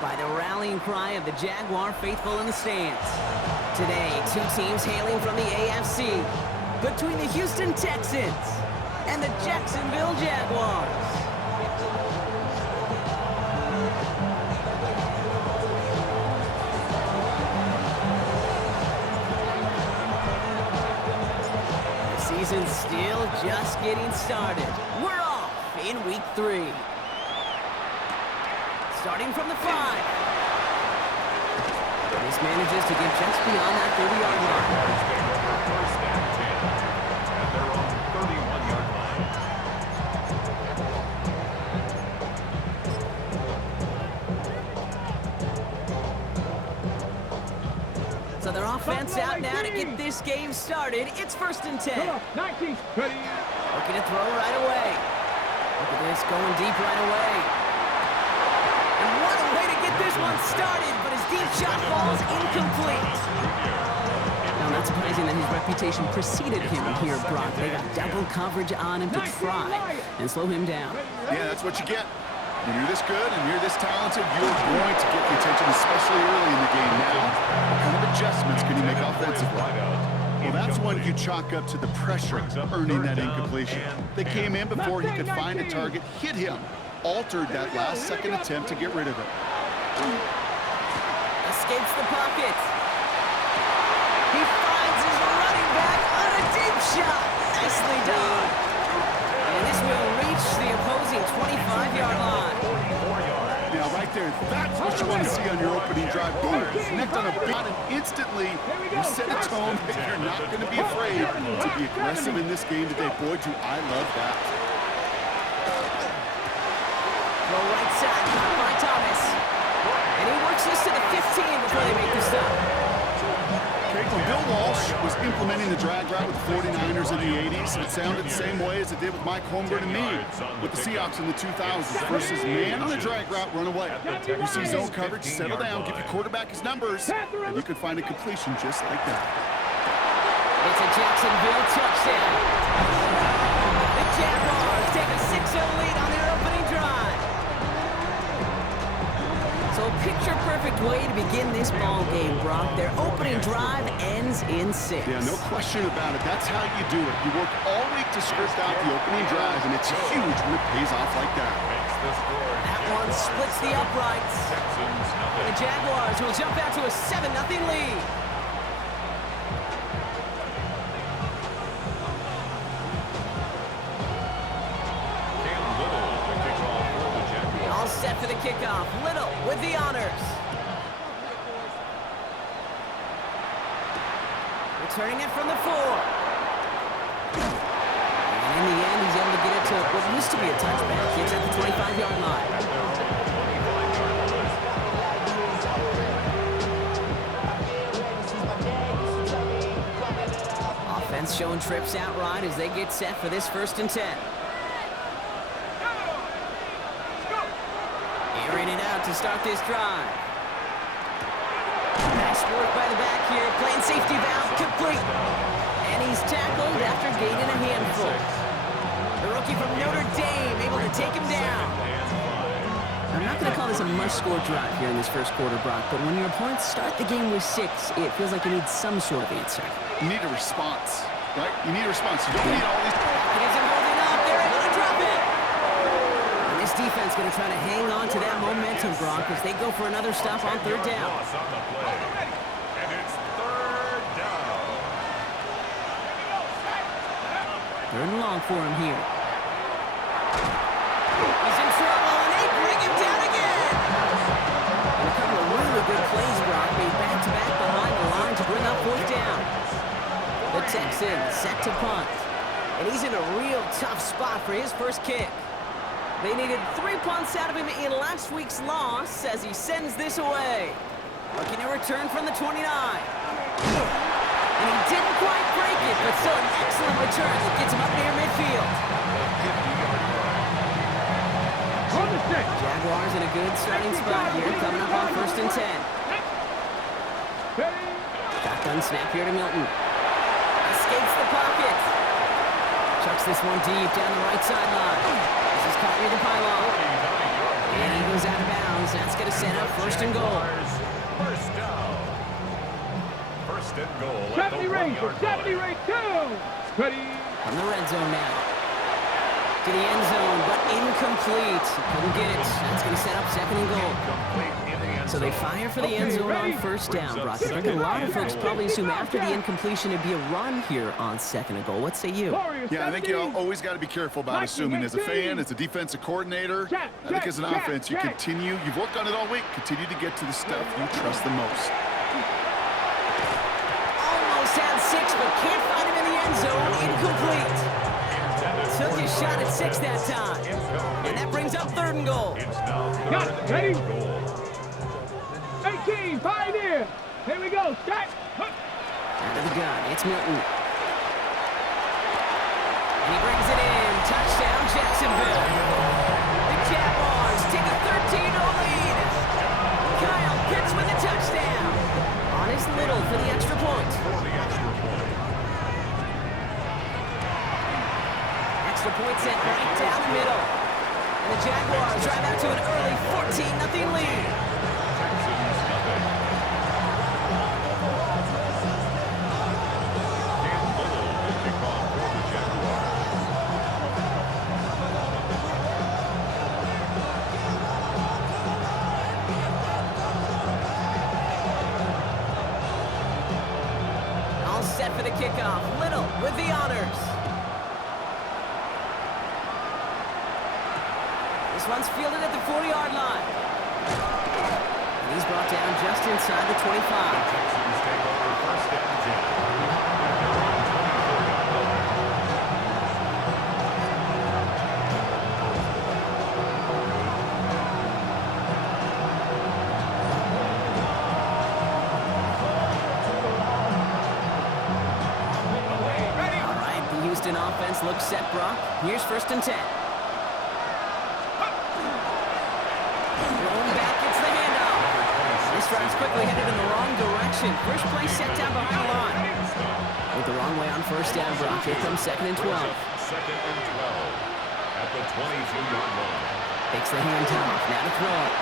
by the rallying cry of the Jaguar faithful in the stands. Today, two teams hailing from the AFC, between the Houston Texans and the Jacksonville Jaguars. The season's still just getting started. We're off in week 3. Starting from the 5. This manages to get just beyond that 30-yard line. First and 10 at their own 31-yard line. So their offense out now to get this game started. It's 1st and 10. 19. Ready. Looking to throw right away. Look at this, going deep right away. And what a way to get this one started, but his deep shot falls incomplete. Now, not surprising that his reputation preceded him here, Brock. They got double coverage on him to try and slow him down. Yeah, that's what you get. When you're this good and you're this talented, you're going to get the attention, especially early in the game. Now, what kind of adjustments can you make offensively? Well, that's one you chalk up to the pressure earning that incompletion. They came in before he could find a target, hit him, altered that last-second attempt to get rid of it. Escapes the pocket. He finds his running back on a deep shot. Nicely done. And this will reach the opposing 25-yard line. Now, right there, that's what you want to see on your opening drive. Boom, connect on a big and instantly you set a tone that you're not going to be afraid to be aggressive in this game today. Boy, do I love that. Throw right side, caught by Thomas. And he works this to the 15 before they make the stop. Okay, when Bill Walsh was implementing the drag route with the 49ers in the 80s, it sounded the same way as it did with Mike Holmgren and me with the Seahawks in the 2000s versus man on the drag route, run away. You see zone coverage, settle down, give your quarterback his numbers, and you can find a completion just like that. It's a Jacksonville touchdown. The Jaguars take a 6-0 lead on their opening drive. So picture-perfect way to begin this ball game, Brock. Their opening drive ends in 6. Yeah, no question about it. That's how you do it. You work all week to script out the opening drive, and it's huge when it pays off like that. That one splits the uprights. The Jaguars will jump out to a 7-0 lead. All set for the kickoff. Little with the honors. Returning it from the 4. And in the end, he's able to get it to what used to be a touchback. It's at the 25-yard line. Offense showing trips outright as they get set for this 1st and 10. Airing it out to start this drive. Nice work by the back here, playing safety valve complete. And he's tackled after gaining a handful. The rookie from Notre Dame able to take him down. I'm not going to call this a must-score drive here in this first quarter, Brock, but when your opponents start the game with 6, it feels like you need some sort of answer. You need a response, right? You need a response. You don't need all these... Isn't holding up. They're able to drop it. And this defense going to try to hang on to that momentum, Brock, as they go for another stop on 3rd down. And it's 3rd down. 3rd and long for him here. He's in trouble, and they bring him down again. And a couple of really good plays, Brock, made back-to-back behind the line to bring up 4th down. The Texans set to punt. And he's in a real tough spot for his first kick. They needed 3 punts out of him in last week's loss as he sends this away. Looking to return from the 29. And he didn't quite break it, but still an excellent return that gets him up near midfield. Jaguars in a good starting spot here, coming up on 1st and 10. Shotgun snap here to Milton. Escapes the pocket. Chucks this one deep down the right sideline. This is caught near the pylon. And he goes out of bounds as that's going to set up first and goal. First down. First and goal. 70 Ranger, 70 Ranger, 2. Ready. From the red zone now. To the end zone, but incomplete. Couldn't get it. That's going to set up second and goal. So they fire for the end zone on first down, Brock. I think a lot of folks probably assume after the incompletion it'd be a run here on second and goal. What say you? Yeah, I think you always got to be careful about assuming. As a fan, as a defensive coordinator, I think as an offense, you've worked on it all week, continue to get to the stuff you trust the most. Almost had 6, but can't find him in the end zone. Incomplete. Took his shot at 6 that time. And that brings up third and goal. Got it. Ready? 18, Pioneer. Here we go. Start. Out of the gun, it's Milton. And he brings it in. Touchdown, Jacksonville. The Jaguars take a 13-0 lead. Kyle Pitts with a touchdown. On his Little for the extra point. Extra point sent right down the middle. And the Jaguars drive out to an early 14-0 lead. All set for the kickoff. Little with the honors. This one's fielded at the 40-yard line. And he's brought down just inside the 25. Texans take over first and 10. All right, the Houston offense looks set, Brock. Here's first and 10. Rolling back, gets the handoff. This drive's quickly headed in the wrong direction. First play set down behind the line. With the wrong way on first down, Brock. Here comes second and 12. Second and 12 at the 22-yard line. Takes the handoff. Now to throw it.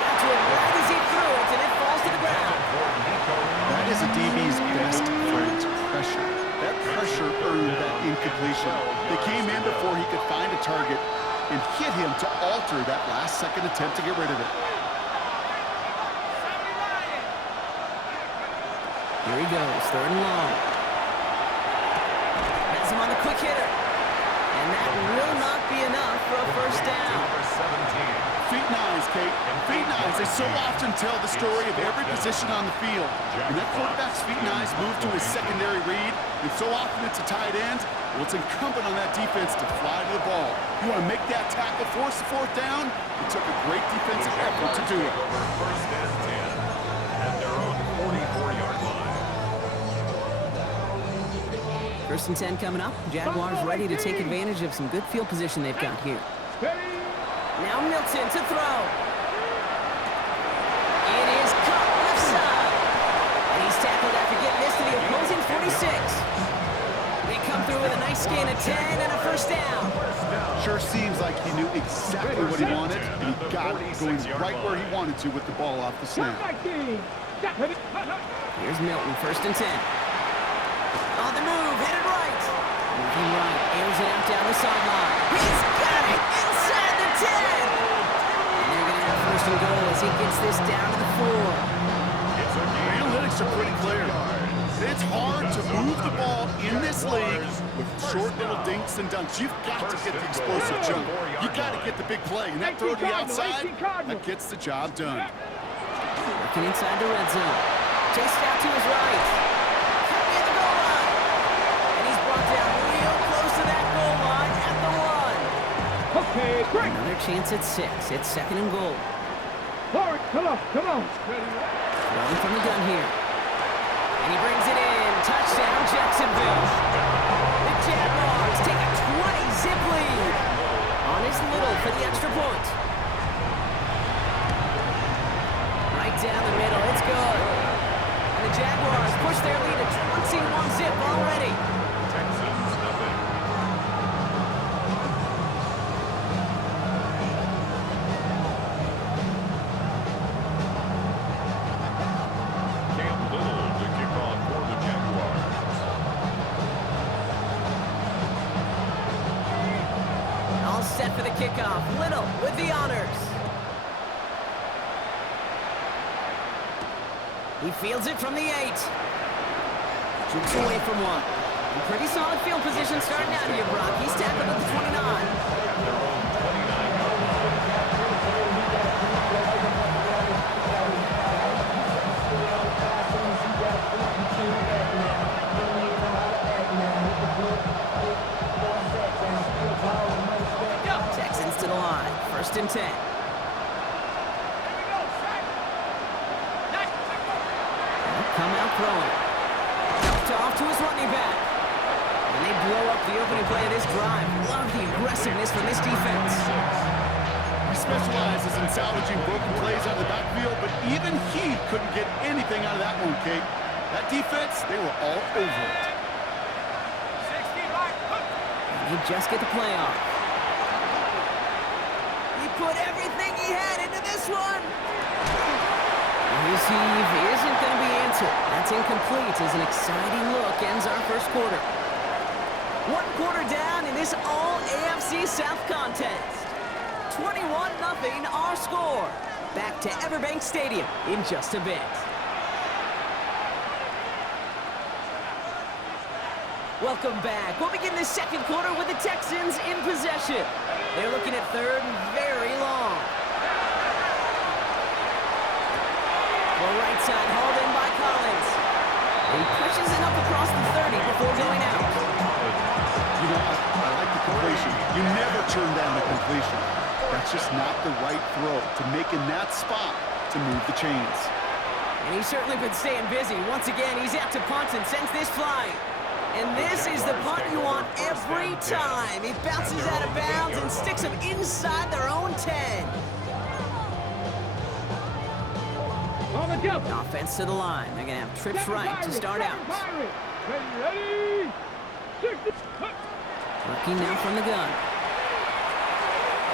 Got to it right as he threw it, and it falls to the ground. That is a DB's best friend, pressure. That pressure earned that incompletion. They came in before he could find a target and hit him to alter that last-second attempt to get rid of it. Here he goes, third and long. Has him on the quick hitter. And that will not be enough for a first down. Number 17. Feet nines, Kate. Feet nines. They so often tell the story of every position on the field. And that quarterback's feet nines move to his secondary read, and so often it's a tight end. Well, it's incumbent on that defense to fly to the ball. You want to make that tackle, force the fourth down? It took a great defensive effort to do it. First and 10 at their own 44-yard line. First and 10 coming up. Jaguars ready to take advantage of some good field position they've got here. Now Milton to throw. It is caught left side. And he's tackled after getting this to the opposing 46. They come through with a nice gain of 10 and a first down. Sure seems like he knew exactly what he wanted, and he got it going right where he wanted to with the ball off the snap. Here's Milton, first and 10. On the move, headed right. Moving right, airs it out down the sideline. He's got it inside the 10. And they're going to have first and goal as he gets this down to the 4. Analytics are pretty clear. It's hard to move the ball in this league with short little dinks and dunks. You've got to get the explosive jump. You've got to get the big play. And that throw to the outside, that gets the job done. Working inside the red zone. Chased out to his right. Cut near the goal line. And he's brought down real close to that goal line at the 1. Okay, great. Another chance at 6. It's second and goal. Forward, come on. Throwing from the gun here. And he brings it in. Touchdown, Jacksonville. The Jaguars take a 20-zip lead. On his Little for the extra point. Right down the middle. It's good. And the Jaguars push their lead to 21-zip already. Texans nothing. kickoff. Little with the honors. He fields it from the 8. Jukes away from one. Pretty solid field position starting out here, Brock. He's tackled at the 29. Texans to the line. 1st and 10. Come out throwing. Dumped off to his running back. And they blow up the opening play of this drive. Love the aggressiveness from this defense. He specializes in salvaging broken plays out of the backfield, but even he couldn't get anything out of that one, Kate. That defense, they were all over it. And they just get the play off. He put everything he had into this one. His heave isn't going to be answered. That's incomplete as an exciting look ends our first quarter. 1 quarter down in this all-AFC South contest. 21-0 our score. Back to Everbank Stadium in just a bit. Welcome back. We'll begin the second quarter with the Texans in possession. They're looking at 3rd and very long. The right side hauled in by Collins. He pushes it up across the 30 before going out. You know, I like the completion. You never turn down the completion. That's just not the right throw to make in that spot to move the chains. And he's certainly been staying busy. Once again, he's out to punt and sends this flying. And this is the punt you want every time. He bounces out of bounds and sticks them inside their own 10. On the jump. Offense to the line. They're going to have trips right to start out. Ready? 60. Working now from the gun.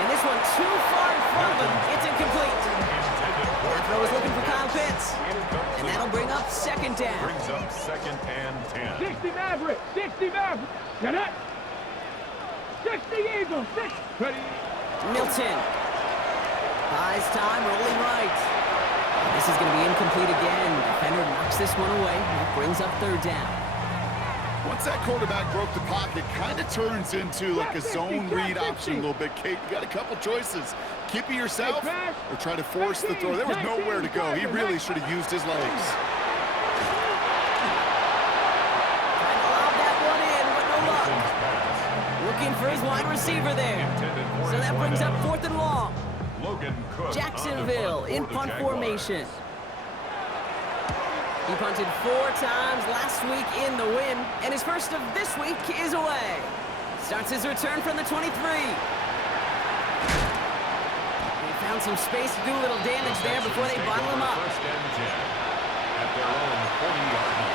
And this one too far in front of him. It's incomplete. That throw is looking for Kyle Pitts. And that'll bring up 2nd down. Brings up 2nd and 10. 60 Maverick. 60 Maverick. Get it. 60 Eagles. 6. Ready? Milton. Buys time, rolling right. This is going to be incomplete again. Defender knocks this one away. That brings up 3rd down. Once that quarterback broke the pocket, kind of turns into like a zone read option a little bit, Kate. You got a couple choices. Keep it yourself or try to force the throw. There was nowhere to go. He really should have used his legs. Trying to lob that one in, but no luck. Looking for his wide receiver there. So that brings up 4th and long. Jacksonville in punt formation. He punted 4 times last week in the win, and his first of this week is away. Starts his return from the 23. They found some space to do a little damage there before they bottle him up. 1st and 10 at their own 40-yard line.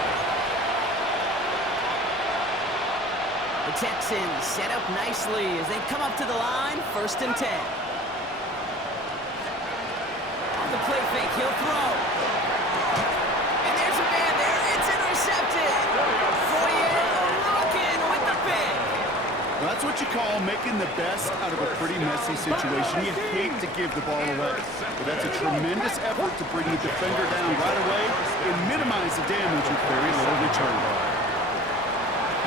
The Texans set up nicely as they come up to the line, 1st and 10. On the play fake, he'll throw. And there's a man there. It's intercepted. Foyer rocking with the pick. Well, that's what you call making the best out of a pretty messy situation. You hate to give the ball away, but that's a tremendous effort to bring the defender down right away and minimize the damage with very little return.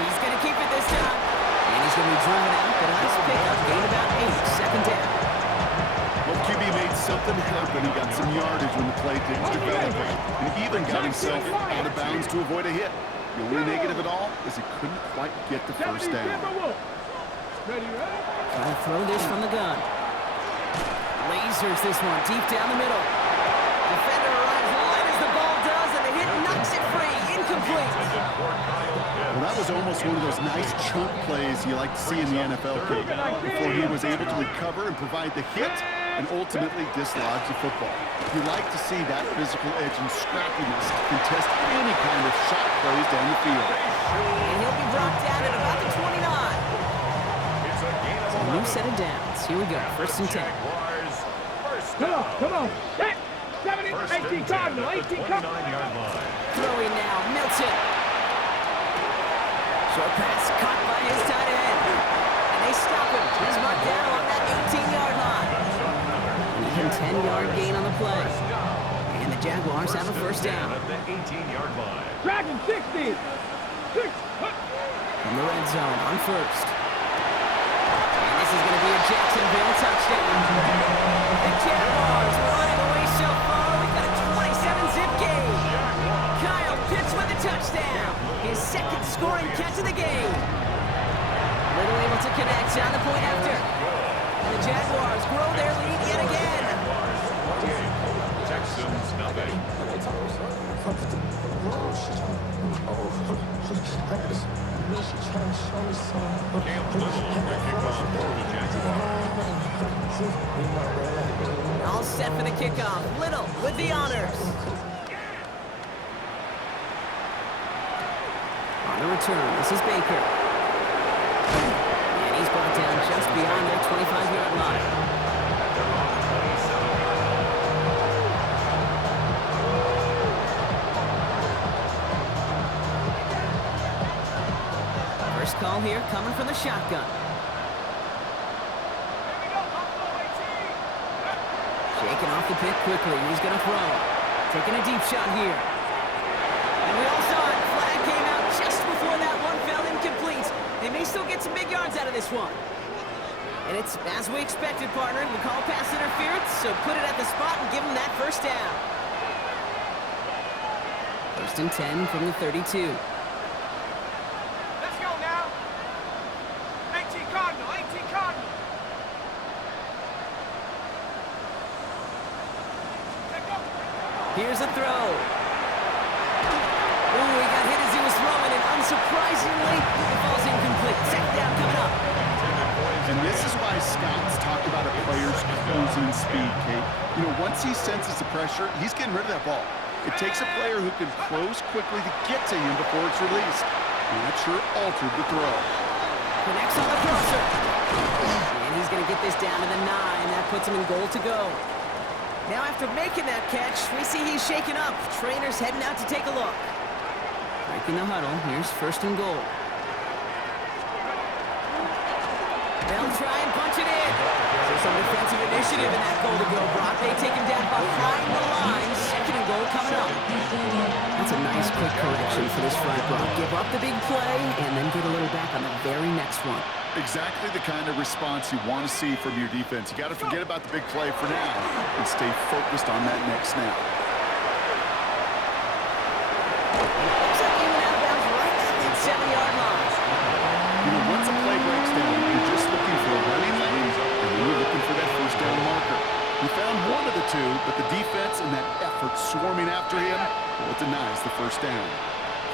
He's going to keep it this time. And he's going to be driven out. But a nice pickup. Gain about 8. 2nd down. Well, QB made something happen. He got some yardage when the play didn't develop, and even got himself out of bounds to avoid a hit. The only negative at all is he couldn't quite get the 1st down. Ready? Trying to throw this from the gun. Lasers this one deep down the middle. Defender arrives light as the ball does, and the hit knocks it free. Incomplete. Well, that was almost one of those nice chunk plays you like to see in the NFL, Kate, before he was able to recover and provide the hit and ultimately dislodge the football. You like to see that physical edge and scrappiness to contest any kind of shot plays down the field. And he'll be brought down at about the 29. So a new set of downs. Here we go. 1st and 10. Come on. Set. 70, 18 Cardinal. 18 Cardinal. Throwing now. Milton. Short pass caught by his tight end. And they stop him. He's marked down on that 18. and 10-yard gain on the play. And the Jaguars have a first down. At the 18-yard line. Dragon 60. 6. From the red zone on first. And this is going to be a Jacksonville touchdown. The Jaguars running away so far. We've got a 27-zip gain. Kyle Pitts with a touchdown. His second scoring catch of the game. Little able to connect on the point after. And the Jaguars grow their lead yet again. Texans nothing. Cam Little, the kickoff for the Jaguars. All set for the kickoff. Little with the honors. On the return, this is Baker. And he's brought down just beyond that 25-yard line. First call here coming from the shotgun. Shaking off the pick quickly. He's going to throw. Taking a deep shot here. And we all saw it. Flag came out just before that one fell incomplete. They may still get some big yards out of this one. And it's as we expected, partner. We call pass interference, so put it at the spot and give them that first down. First and 10 from the 32. Let's go now. 18 Cardinal. 18 Cardinal. Here's a throw. Ooh, he got hit as he was throwing, and unsurprisingly, it falls incomplete. Second down coming up. And this is why scouts talk about a player's closing speed, Kate. You know, once he senses the pressure, he's getting rid of that ball. It takes a player who can close quickly to get to him before it's released. And that sure altered the throw. Connects on the crosser. And he's going to get this down to the 9. That puts him in goal to go. Now after making that catch, we see he's shaken up. Trainer's heading out to take a look. Breaking the huddle. Here's first and goal. They'll try and punch it in. So some defensive initiative in that goal to go, Brock. They take him down behind the line. Second and goal coming up. That's a nice quick correction for this front, Brock. Give up the big play and then get a little back on the very next one. Exactly the kind of response you want to see from your defense. You got to forget about the big play for now and stay focused on that next snap. Looks like he went out of bounds right at that 7-yard line. You know, once a play breaks down, you're just looking for a running lane, and you're looking for that first down marker. He found one of the two, but the defense and that effort swarming after him, well, it denies the first down.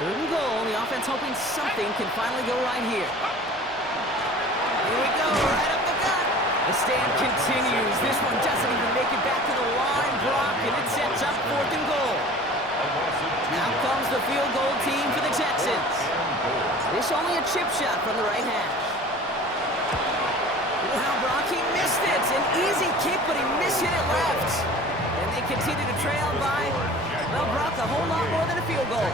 Third and goal. The offense hoping something can finally go right here. Here we go, right up the gut. The stand continues. This one doesn't even make it back to the line, Brock, and it sets up fourth and goal. Out comes the field goal team for the Texans. This only a chip shot from the right hash. Wow, Brock, he missed it. An easy kick, but he mishit it left. And they continue to trail by, well, Brock, a whole lot more than a field goal.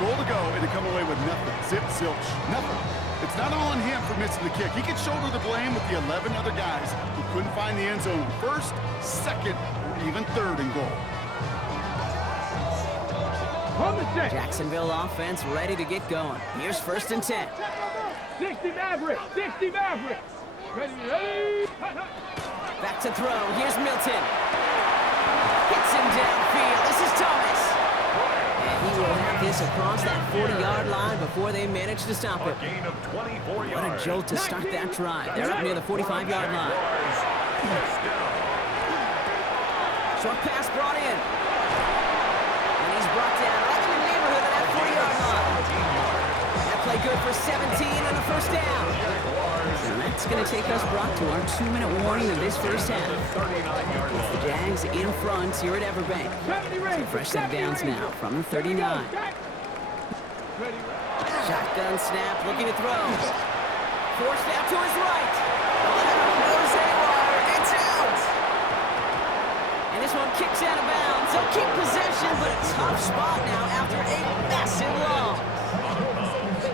Goal to go, and to come away with nothing. Zip, zilch, nothing. It's not all on him for missing the kick. He can shoulder the blame with the 11 other guys who couldn't find the end zone on first, second, or even third and goal. Jacksonville offense ready to get going. Here's first and 10. 60 Maverick. 60 Maverick. Ready. Back to throw. Here's Milton. Hits him downfield. This is Thomas. And he will have this across that 40-yard line before they manage to stop it. Gain of 24 yards. What a jolt to start that drive. They're up near the 45-yard line. Short pass brought in. And he's brought down right in the neighborhood of that 40-yard line. That play good for 17 and a first down. And that's going to take us, Brock, to our 2-minute warning of this first half. It's the Jags in front here at Everbank. So fresh set of downs now from the 39. Shotgun snap, looking to throw. Forced out to his right. Knows anywhere. It's out. And this one kicks out of bounds. They'll keep possession, but a tough spot now after a massive loss.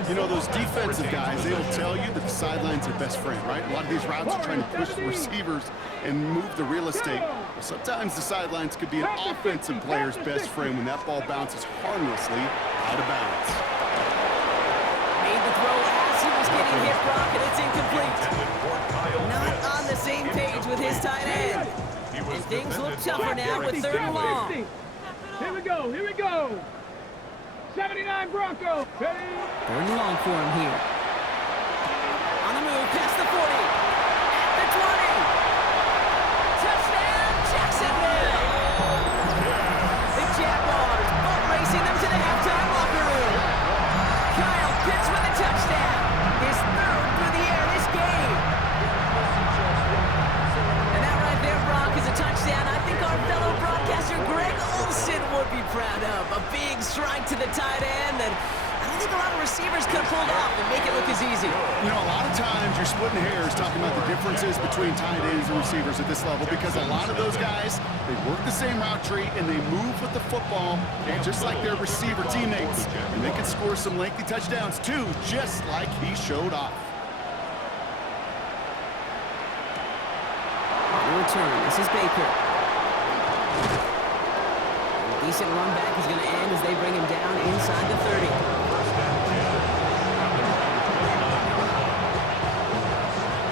You know, those defensive guys, they will tell you that the sideline's their best friend, right? A lot of these routes are trying to push the receivers and move the real estate. Well, sometimes the sidelines could be an offensive player's best friend when that ball bounces harmlessly out of bounds. Made the throw as he was getting hit, Brock, and it's incomplete. Not on the same page with his tight end. And things look tougher now with 3rd and long. Here we go, here we go. 79 Bronco. Ready? 3rd and long for him here. On the move, past the 40. At the 20. Touchdown, Jacksonville. The Jaguars boat racing them to the halftime locker room. Kyle Pitts with a touchdown. His 3rd through the air this game. And that right there, Brock, is a touchdown I think our fellow broadcaster Greg Olsen would be proud of. A big strike to the tight end that I don't think a lot of receivers could have pulled off and make it look as easy. You know, a lot of times you're splitting hairs talking about the differences between tight ends and receivers at this level because a lot of those guys, they work the same route tree and they move with the football just like their receiver teammates. And they can score some lengthy touchdowns too, just like he showed off. Return. This is Baker. A decent run back is going to end as they bring him down inside the 30.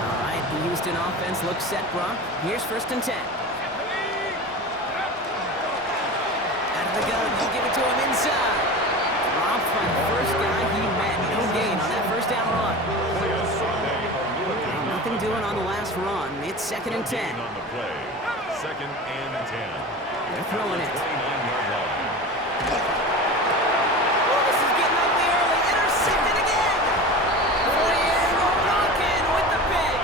All right, the Houston offense looks set, Brock. Here's 1st and 10. Out of the gun, he'll give it to him inside. Rob from the first guy he met. No gain on that 1st down run. Nothing doing on the last run. It's 2nd and 10. On the play. 2nd and 10. They're throwing it. 29-yard line. Oh, this is getting ugly early. Intercepted again. Diego Rockin with the pick.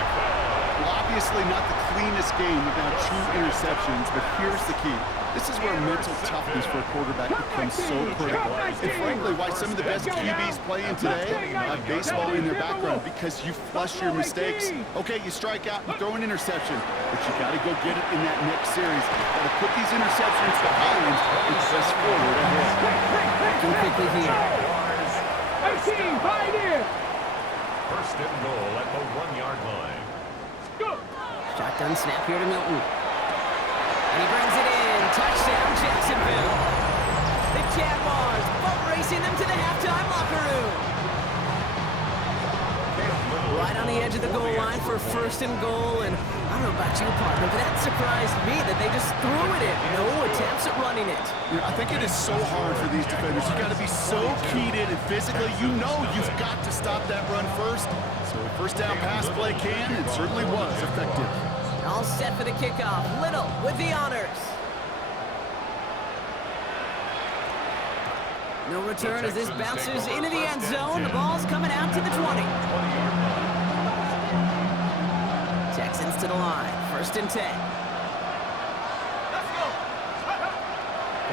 Well, obviously not the cleanest game without true interceptions, but here's the key. This is where mental toughness for a quarterback becomes so critical. And frankly, why some of the best QBs playing today have baseball in their background, because you flush your mistakes. Okay, you strike out, you throw an interception, but you got to go get it in that next series. Got to put these interceptions behind and press forward ahead. Looking quickly here. 18, Pioneer. 1st and goal at the 1-yard line. Go. Shotgun snap here to Milton. And he brings it in. Touchdown, Jacksonville. The Jaguars boat racing them to the halftime locker room. Right on the edge of the goal line for 1st and goal. And I don't know about you, partner, but that surprised me that they just threw it in. No attempts at running it. Yeah, I think it is so hard for these defenders. You got to be so keyed in and physically. You know you've got to stop that run first. So a 1st down pass play can, and certainly was effective. All set for the kickoff. Little with the honors. No return as this bounces into the end zone. The ball's coming out to the 20. Texans to the line. 1st and 10.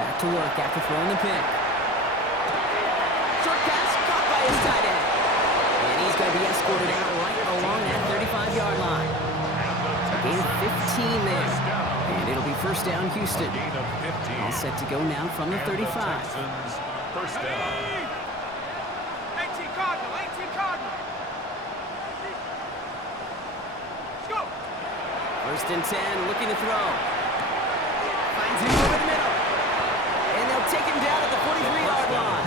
Back to work after throwing the pick. Short pass caught by his tight end. And he's going to be escorted out right along that 35-yard line. Gain 15 there. And it'll be 1st down, Houston. All set to go now from the 35. 1st down. 18 Cardinal, 18 Cardinal. Let's go. 1st and 10, looking to throw. Finds him over the middle. And they'll take him down at the 43-yard line.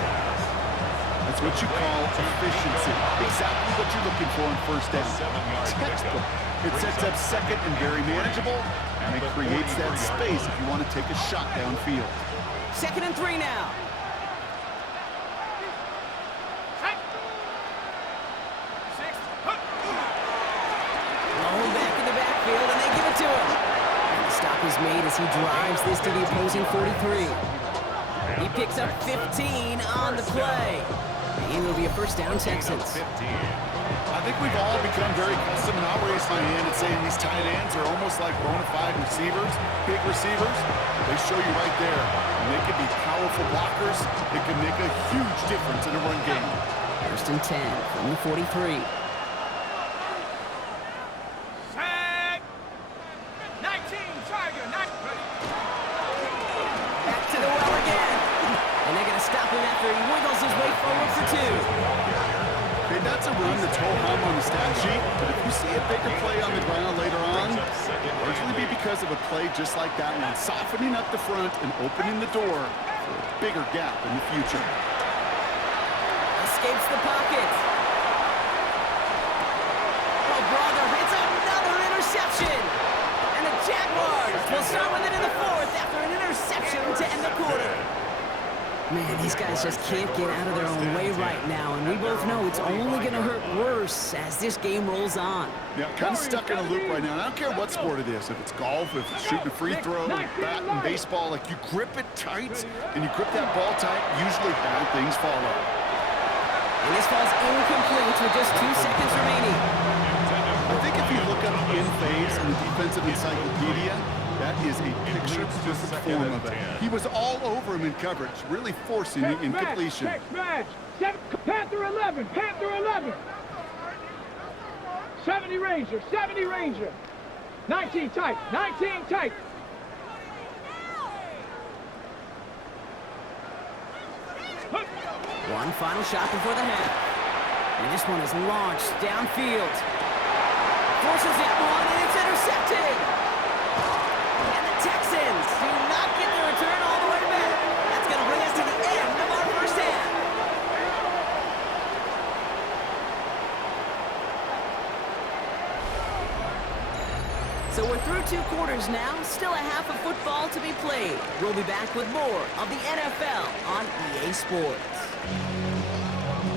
That's what you call efficiency. Exactly what you're looking for in 1st down. Textbook. It sets up 2nd and very manageable, and it creates that space if you want to take a shot downfield. 2nd and 3 now. Blown back in the backfield, and they give it to him. And the stop is made as he drives this to the opposing 43. He picks up 15 on the play. And it'll be a 1st down, Texans. I think we've all become very accustomed, and I'll raise my hand and saying these tight ends are almost like bona fide receivers, big receivers. They show you right there. And they can be powerful blockers. It can make a huge difference in a run game. 1st and 10 from the 43. Set. 19 Tiger, 9. Back to the well again. And they're going to stop him after he wiggles his way forward for 2. Okay, that's a run that's ho-hum on the stat sheet, but if you see a bigger play on the ground later on, it'll largely be because of a play just like that one, softening up the front and opening the door for a bigger gap in the future. Escapes the pocket. Oh, brother, it's another interception. And the Jaguars will start with it in the fourth after an interception to end the quarter. Man, these guys just can't get out of their own way right now, and we both know it's only going to hurt worse as this game rolls on. Yeah, kind of stuck in a loop right now. I don't care what sport it is, if it's golf, if it's shooting a free throw, bat and baseball, like you grip it tight and you grip that ball tight, usually bad things follow. And this ball's incomplete with just 2 seconds remaining. I think if you look up in phase in the defensive encyclopedia, that is a picture-perfect form of it. He was all over him in coverage, really forcing the incompletion. Next match. Panther 11. Panther 11. 70 Ranger. 70 Ranger. 19 tight. 19 tight. One final shot before the half. And this one is launched downfield. Forces that one, and it's intercepted. And the Texans do not get the return all the way back. That's going to bring us to the end of our first half. So we're through 2 quarters now, still a half of football to be played. We'll be back with more of the NFL on EA Sports.